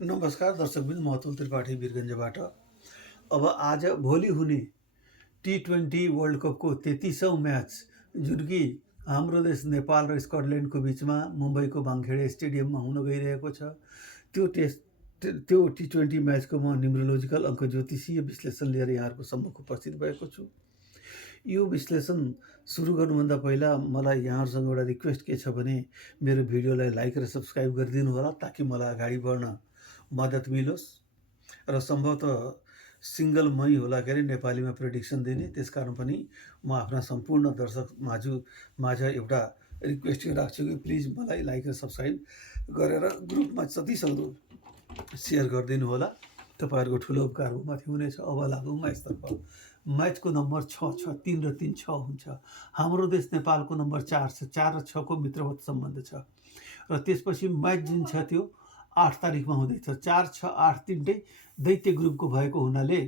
नमस्कार दर्शकबिन, म अतुल त्रिपाठी वीरगञ्जबाट। अब आज भोलि हुने टी20 वर्ल्ड कपको 33औं म्याच जुन कि हाम्रो देश नेपाल र स्कटल्यान्डको बिचमा मुम्बईको वाङखेडे स्टेडियममा हुन गइरहेको छ। त्यो टी20 म्याचको म न्युमरोलोजिकल अङ्क ज्योतिषीय विश्लेषण लिएर यहाँहरूको सम्मुख उपस्थित भएको छु। यो विश्लेषण सुरु गर्नुभन्दा पहिला मलाई यहाँहरूसँग एउटा रिक्वेस्ट के छ भने मेरो भिडियोलाई लाइक र सब्सक्राइब गरिदिनु होला, ताकि मलाई अगाडि बढ्न मद्दत मिलोस्। र सम्भवतः सिङ्गल मै होला के अरे नेपालीमा प्रेडिक्सन दिने। त्यसकारण पनि म आफ्ना सम्पूर्ण दर्शक माझ एउटा रिक्वेस्ट राख्छु कि प्लिज मलाई लाइक र सब्सक्राइब गरेर ग्रुपमा जतिसक्दो सेयर गरिदिनु होला। तपाईँहरूको ठुलो उपकार माथि हुनेछ। अब लागौँ म्याचतर्फ। म्याचको नम्बर 6 छ, 3 र 3 6 हुन्छ। हाम्रो देश नेपालको नम्बर 4 छ, 4 र 6 को मित्रवत सम्बन्ध छ। र त्यसपछि म्याच जुन छ त्यो 8 तारिकमा हुँदैछ। 4 6 8 तिनटै दैत्य ग्रुपको भएको हुनाले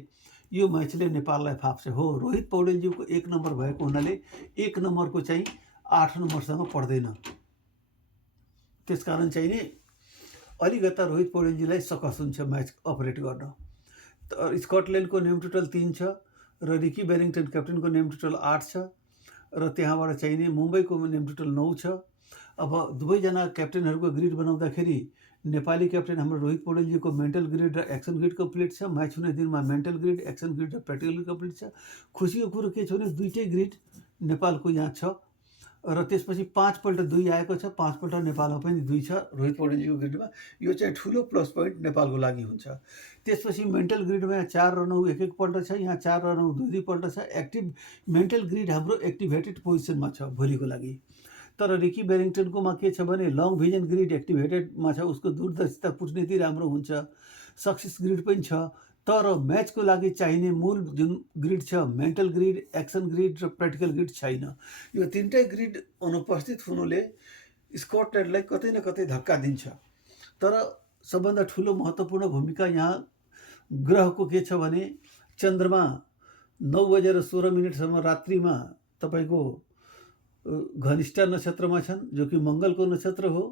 यो म्याचले नेपाललाई फाप्छ। हो, रोहित पौडेलज्यूको 1 नम्बर भएको हुनाले 1 नम्बरको चाहिँ 8 नम्बरसँग पर्दैन। त्यसकारण चाहिँ नि अलिकता रोहित पौडेलजीलाई सकस हुन्छ म्याच अपरेट गर्न। स्कटल्यान्डको नेम टोटल 3 छ र रिकी बेरिङटन क्याप्टेनको नेम टोटल 8 छ र त्यहाँबाट चाहिँ नि मुम्बईको नेम टोटल 9 छ। अब दुवैजना क्याप्टेनहरूको ग्रिड बनाउँदाखेरि नेपाली क्याप्टेन हाम्रो रोहित पौडेलजीको मेन्टल ग्रिड र एक्सन ग्रिड कम्प्लिट छ। म्याच हुने दिनमा मेन्टल ग्रिड, एक्सन ग्रिड र प्र्याक्टिकल ग्रिड कम्प्लिट छ। खुसीको कुरो के छ भने दुईटै ग्रिड नेपालको यहाँ छ र त्यसपछि 5 पल्ट 2 आएको छ। 5 पल्ट नेपालमा पनि 2 छ रोहित पौडेलजीको ग्रिडमा। यो चाहिँ ठुलो प्लस पोइन्ट नेपालको लागि हुन्छ। त्यसपछि मेन्टल ग्रिडमा यहाँ 4 र 9 एक पल्ट छ, यहाँ 4 र 9 2 पल्ट छ। एक्टिभ मेन्टल ग्रिड हाम्रो एक्टिभेटेड पोजिसनमा छ भोलिको लागि। तर रिकी बेरिङटनकोमा के छ भने लङ भिजन ग्रिड एक्टिभेटेडमा छ, उसको दूरदर्शिता कूटनीति राम्रो हुन्छ, सक्सेस ग्रिड पनि छ। तर म्याचको लागि चाहिने मूल जुन ग्रिड छ मेन्टल ग्रिड, एक्सन ग्रिड र प्र्याक्टिकल ग्रिड छैन। यो तिनटै ग्रिड अनुपस्थित हुनुले स्कटल्यान्डलाई कतै न कतै धक्का दिन्छ। तर सबभन्दा ठुलो महत्त्वपूर्ण भूमिका यहाँ ग्रहको के छ भने चन्द्रमा 9:16 रात्रिमा तपाईँको घनिष्ठा नक्षत्रमा छन्, जो कि मङ्गलको नक्षत्र हो।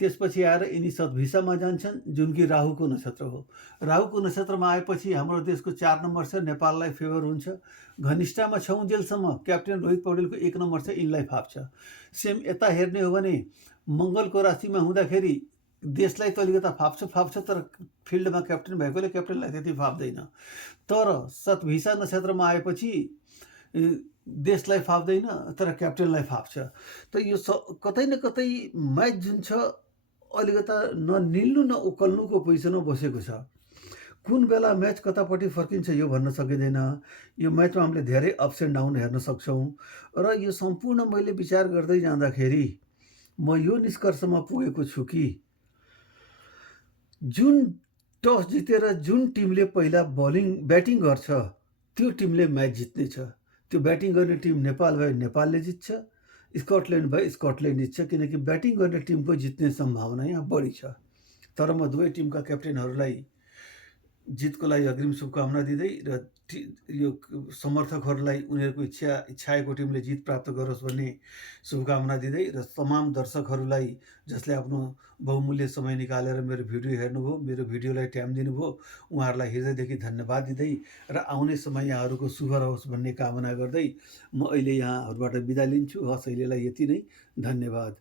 त्यसपछि आएर यिनी सतभिसामा जान्छन्, जुन कि राहुको नक्षत्र हो। राहुको नक्षत्रमा आएपछि हाम्रो देशको 4 नम्बर छ, नेपाललाई फेभर हुन्छ। घनिष्ठामा छौँजेलसम्म क्याप्टेन रोहित पौडेलको 1 नम्बर छ, यिनलाई फाप्छ। सेम यता हेर्ने हो भने मङ्गलको राशिमा हुँदाखेरि देशलाई त अलिकता फाप्छ, तर फिल्डमा क्याप्टेन भएकोले क्याप्टेनलाई त्यति फाप्दैन। तर सतभिसा नक्षत्रमा आएपछि देशलाई फाप्दैन, तर क्याप्टेनलाई फाप्छ। त यो कतै न कतै म्याच जुन छ अलिकता न निल्नु न उकल्नुको पोजिसनमा बसेको छ। कुन बेला म्याच कतापट्टि फर्किन्छ यो भन्न सकिँदैन। यो म्याचमा हामीले धेरै अप्स एन्ड डाउन हेर्न सक्छौँ। र यो सम्पूर्ण मैले विचार गर्दै जाँदाखेरि म यो निष्कर्षमा पुगेको छु कि जुन टस जितेर जुन टिमले पहिला ब्याटिङ गर्छ त्यो टिमले म्याच जित्नेछ। त्यो ब्याटिङ गर्ने टिम नेपाल भए नेपालले जित्छ, स्कटल्यान्ड भए स्कटल्यान्ड जित्छ, किनकि ब्याटिङ गर्ने टिमको जित्ने सम्भावना यहाँ बढी छ। तर म दुवै टिमका क्याप्टेनहरूलाई जितको लागि अग्रिम शुभकामना दिँदै र यो समर्थकहरूलाई उनीहरूको इच्छाएको टिमले जित प्राप्त गरोस् भन्ने शुभकामना दिँदै र तमाम दर्शकहरूलाई जसले आफ्नो बहुमूल्य समय निकालेर मेरो भिडियो हेर्नुभयो, मेरो भिडियोलाई टाइम दिनुभयो, उहाँहरूलाई हृदयदेखि धन्यवाद दिँदै र आउने समय यहाँहरूको शुभ रहोस् भन्ने कामना गर्दै म अहिले यहाँहरूबाट बिदा लिन्छु। हस्, अहिलेलाई यति नै। धन्यवाद।